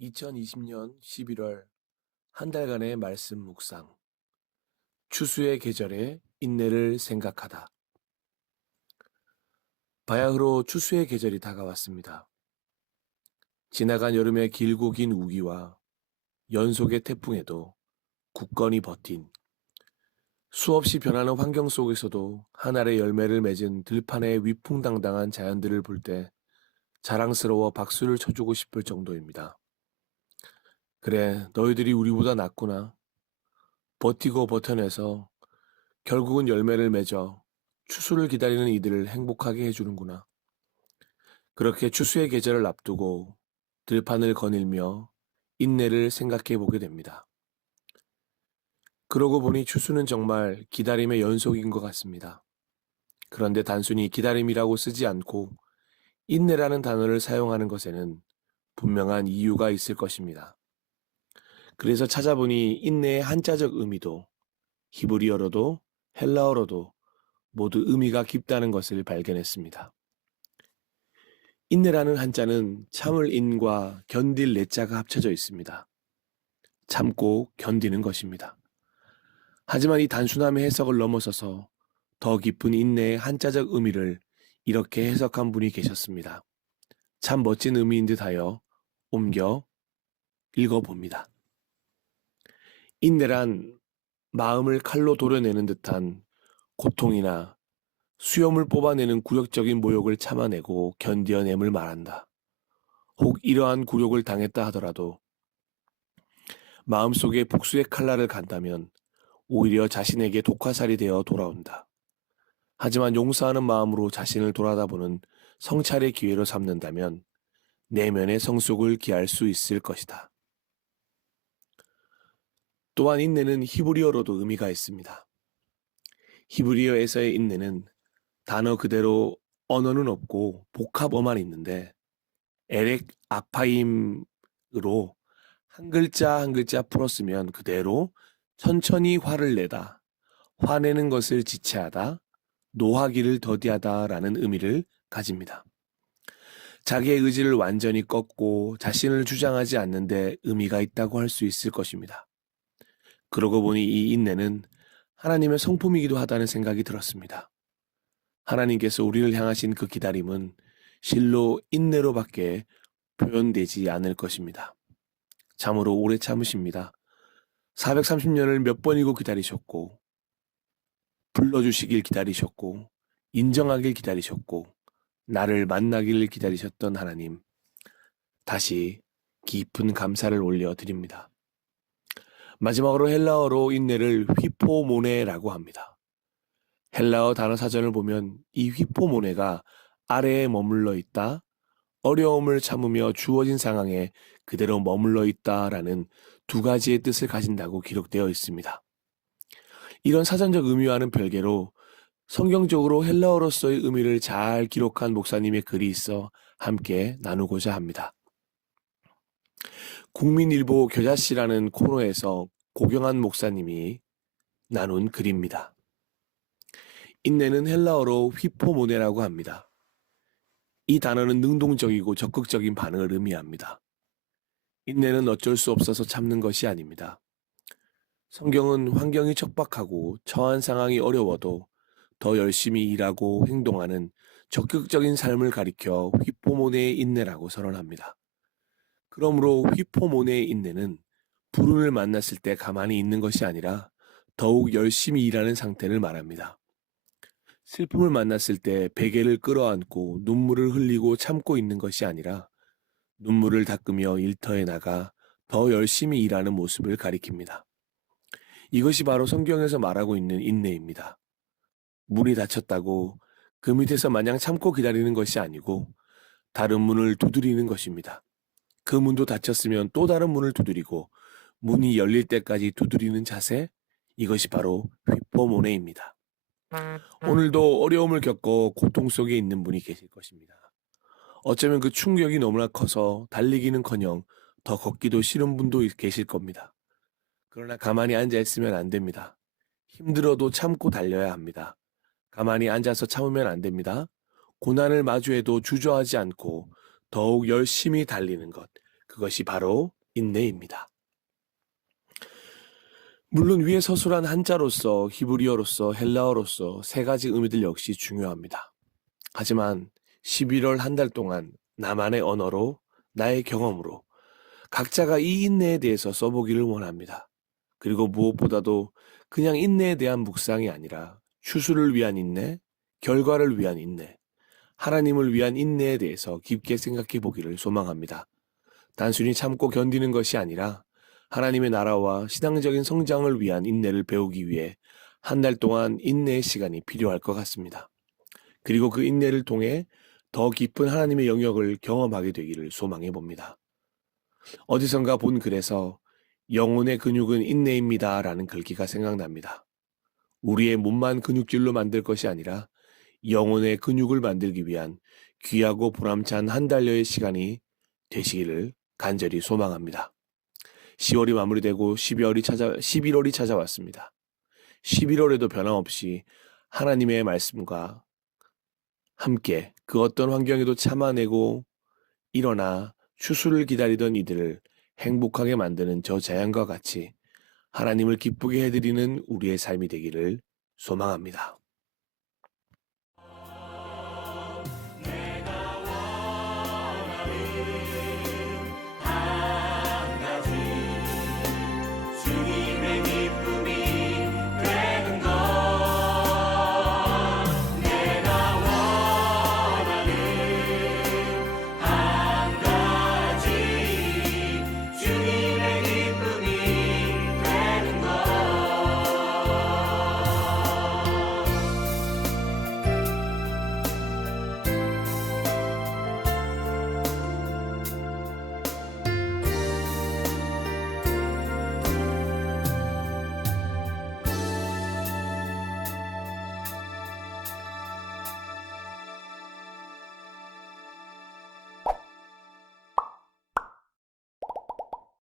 2020년 11월 한 달간의 말씀 묵상. 추수의 계절에 인내를 생각하다. 바야흐로 추수의 계절이 다가왔습니다. 지나간 여름의 길고 긴 우기와 연속의 태풍에도 굳건히 버틴, 수없이 변하는 환경 속에서도 한 알의 열매를 맺은 들판의 위풍당당한 자연들을 볼 때 자랑스러워 박수를 쳐주고 싶을 정도입니다. 그래, 너희들이 우리보다 낫구나. 버티고 버텨내서 결국은 열매를 맺어 추수를 기다리는 이들을 행복하게 해주는구나. 그렇게 추수의 계절을 앞두고 들판을 거닐며 인내를 생각해 보게 됩니다. 그러고 보니 추수는 정말 기다림의 연속인 것 같습니다. 그런데 단순히 기다림이라고 쓰지 않고 인내라는 단어를 사용하는 것에는 분명한 이유가 있을 것입니다. 그래서 찾아보니 인내의 한자적 의미도 히브리어로도 헬라어로도 모두 의미가 깊다는 것을 발견했습니다. 인내라는 한자는 참을 인과 견딜 내자가 합쳐져 있습니다. 참고 견디는 것입니다. 하지만 이 단순함의 해석을 넘어서서 더 깊은 인내의 한자적 의미를 이렇게 해석한 분이 계셨습니다. 참 멋진 의미인 듯하여 옮겨 읽어봅니다. 인내란 마음을 칼로 도려내는 듯한 고통이나 수염을 뽑아내는 굴욕적인 모욕을 참아내고 견디어냄을 말한다. 혹 이러한 굴욕을 당했다 하더라도 마음속에 복수의 칼날을 간다면 오히려 자신에게 독화살이 되어 돌아온다. 하지만 용서하는 마음으로 자신을 돌아다보는 성찰의 기회로 삼는다면 내면의 성숙을 기할 수 있을 것이다. 또한 인내는 히브리어로도 의미가 있습니다. 히브리어에서의 인내는 단어 그대로 언어는 없고 복합어만 있는데 에렉 아파임으로 한 글자 한 글자 풀었으면 그대로 천천히 화를 내다, 화내는 것을 지체하다, 노하기를 더디하다라는 의미를 가집니다. 자기의 의지를 완전히 꺾고 자신을 주장하지 않는데 의미가 있다고 할 수 있을 것입니다. 그러고 보니 이 인내는 하나님의 성품이기도 하다는 생각이 들었습니다. 하나님께서 우리를 향하신 그 기다림은 실로 인내로밖에 표현되지 않을 것입니다. 참으로 오래 참으십니다. 430년을 몇 번이고 기다리셨고, 불러주시길 기다리셨고, 인정하길 기다리셨고, 나를 만나길 기다리셨던 하나님, 다시 깊은 감사를 올려드립니다. 마지막으로 헬라어로 인내를 휘포모네라고 합니다. 헬라어 단어 사전을 보면 이 휘포모네가 아래에 머물러 있다, 어려움을 참으며 주어진 상황에 그대로 머물러 있다라는 두 가지의 뜻을 가진다고 기록되어 있습니다. 이런 사전적 의미와는 별개로 성경적으로 헬라어로서의 의미를 잘 기록한 목사님의 글이 있어 함께 나누고자 합니다. 국민일보 겨자씨라는 코너에서 고경한 목사님이 나눈 글입니다. 인내는 헬라어로 휘포모네라고 합니다. 이 단어는 능동적이고 적극적인 반응을 의미합니다. 인내는 어쩔 수 없어서 참는 것이 아닙니다. 성경은 환경이 척박하고 처한 상황이 어려워도 더 열심히 일하고 행동하는 적극적인 삶을 가리켜 휘포모네의 인내라고 선언합니다. 그러므로 휘포모네의 인내는 불운을 만났을 때 가만히 있는 것이 아니라 더욱 열심히 일하는 상태를 말합니다. 슬픔을 만났을 때 베개를 끌어안고 눈물을 흘리고 참고 있는 것이 아니라 눈물을 닦으며 일터에 나가 더 열심히 일하는 모습을 가리킵니다. 이것이 바로 성경에서 말하고 있는 인내입니다. 문이 닫혔다고 그 밑에서 마냥 참고 기다리는 것이 아니고 다른 문을 두드리는 것입니다. 그 문도 닫혔으면 또 다른 문을 두드리고 문이 열릴 때까지 두드리는 자세, 이것이 바로 휘포모네입니다. 오늘도 어려움을 겪어 고통 속에 있는 분이 계실 것입니다. 어쩌면 그 충격이 너무나 커서 달리기는커녕 더 걷기도 싫은 분도 계실 겁니다. 그러나 가만히 앉아 있으면 안 됩니다. 힘들어도 참고 달려야 합니다. 가만히 앉아서 참으면 안 됩니다. 고난을 마주해도 주저하지 않고 더욱 열심히 달리는 것, 그것이 바로 인내입니다. 물론 위에 서술한 한자로서 히브리어로서 헬라어로서 세 가지 의미들 역시 중요합니다. 하지만 11월 한 달 동안 나만의 언어로 나의 경험으로 각자가 이 인내에 대해서 써보기를 원합니다. 그리고 무엇보다도 그냥 인내에 대한 묵상이 아니라 추수를 위한 인내, 결과를 위한 인내, 하나님을 위한 인내에 대해서 깊게 생각해 보기를 소망합니다. 단순히 참고 견디는 것이 아니라 하나님의 나라와 신앙적인 성장을 위한 인내를 배우기 위해 한 달 동안 인내의 시간이 필요할 것 같습니다. 그리고 그 인내를 통해 더 깊은 하나님의 영역을 경험하게 되기를 소망해 봅니다. 어디선가 본 글에서 영혼의 근육은 인내입니다 라는 글귀가 생각납니다. 우리의 몸만 근육질로 만들 것이 아니라 영혼의 근육을 만들기 위한 귀하고 보람찬 한 달여의 시간이 되시기를 간절히 소망합니다. 10월이 마무리되고 11월이 찾아왔습니다. 11월에도 변함없이 하나님의 말씀과 함께 그 어떤 환경에도 참아내고 일어나 추수를 기다리던 이들을 행복하게 만드는 저 자연과 같이 하나님을 기쁘게 해드리는 우리의 삶이 되기를 소망합니다.